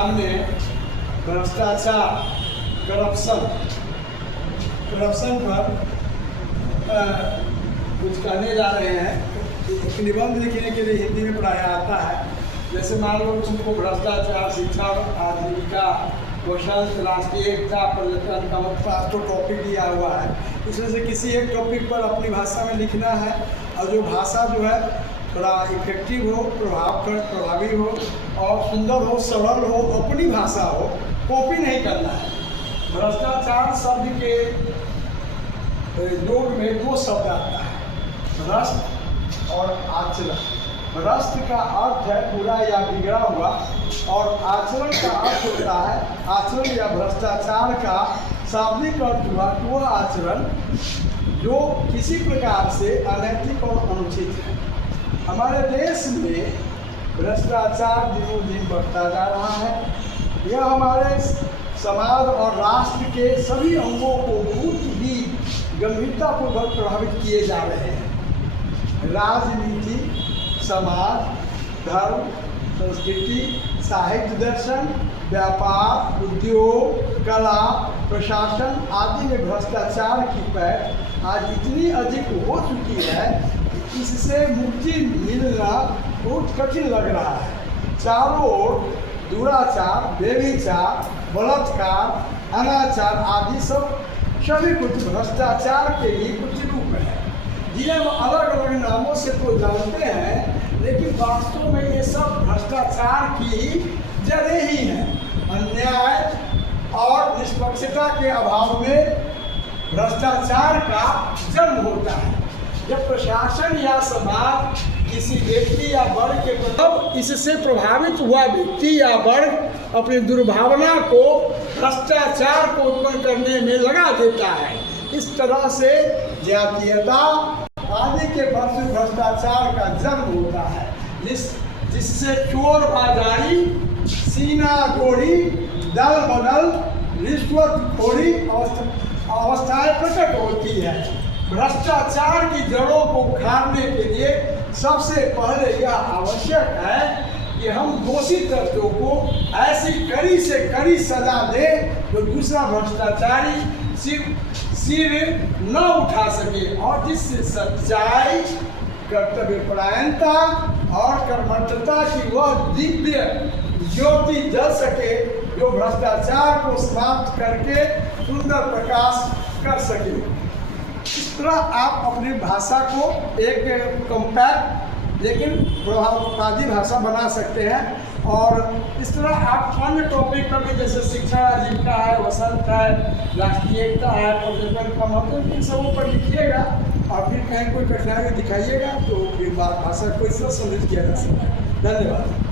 सामने भ्रष्टाचार, करप्शन पर कुछ कहने जा रहे हैं। एक निबंध लिखने के लिए हिंदी में पढ़ाया आता है। जैसे मान लो तुमको भ्रष्टाचार, शिक्षा, आजीविका, कौशल, राष्ट्रीय एकता, पर्यटन का तो टॉपिक दिया हुआ है। इसमें से किसी एक टॉपिक पर अपनी भाषा में लिखना है और जो भाषा जो है थोड़ा इफेक्टिव हो, प्रभावी हो और सुंदर हो, सरल हो, अपनी भाषा हो, कॉपी नहीं करना है। भ्रष्टाचार शब्द के योग में दो शब्द आता है, भ्रष्ट और आचरण। भ्रष्ट का अर्थ है बुरा या बिगड़ा हुआ और आचरण का अर्थ होता है, आचरण या भ्रष्टाचार का शाब्दिक अर्थ हुआ कि वह आचरण जो किसी प्रकार से अनैतिक और अनुचित है। हमारे देश में भ्रष्टाचार दिनों दिन बढ़ता जा रहा है। यह हमारे समाज और राष्ट्र के सभी अंगों को बहुत ही गंभीरतापूर्वक प्रभावित किए जा रहे हैं। राजनीति, समाज, धर्म, संस्कृति, साहित्य, दर्शन, व्यापार, उद्योग, कला, प्रशासन आदि में भ्रष्टाचार की पैठ आज इतनी अधिक हो चुकी है कि इससे मुक्ति मिलना बहुत कठिन लग रहा है। चारों ओर दुराचार, व्यभिचार, बलात्कार, अनाचार आदि सभी कुछ भ्रष्टाचार के ही कुछ रूप है, जिन्हें हम अलग अलग नामों से तो जानते हैं, लेकिन वास्तव में ये सब भ्रष्टाचार की जड़ें ही हैं। अन्याय और निष्पक्षता के अभाव में भ्रष्टाचार का जन्म होता है। जब प्रशासन या समाज किसी व्यक्ति या वर्ग के तब इससे प्रभावित हुआ व्यक्ति या वर्ग अपनी दुर्भावना को भ्रष्टाचार को उत्पन्न करने में लगा देता है। इस तरह से जातीयता आदि के फल से भ्रष्टाचार का जन्म होता है, जिससे चोर बाजारी, सीना गोरी, दल बदल, रिश्वतखोरी अवस्थाएं प्रकट होती है। भ्रष्टाचार की जड़ों को उखाड़ने के लिए सबसे पहले यह आवश्यक है कि हम दोषी तत्वों को ऐसी कड़ी से कड़ी सजा दें जो दूसरा भ्रष्टाचारी सिर न उठा सके और जिससे सच्चाई, कर्तव्यपरायणता और कर्मठता की वह दिव्य ज्योति जल सके जो भ्रष्टाचार को समाप्त करके सुंदर प्रकाश कर सके। इस तरह आप अपनी भाषा को एक कॉम्पैक्ट लेकिन प्रभाववादी भाषा बना सकते हैं। और इस तरह आप अन्य टॉपिक पर भी, जैसे शिक्षा, आजीविका है, वसंत है, राष्ट्रीय एकता है, पर्यटन का महत्व, इन सबों पर लिखिएगा और फिर कहीं कोई कठिनाई दिखाइएगा तो फिर भाषा को इस तरह समृद्ध किया जा सकता है। धन्यवाद।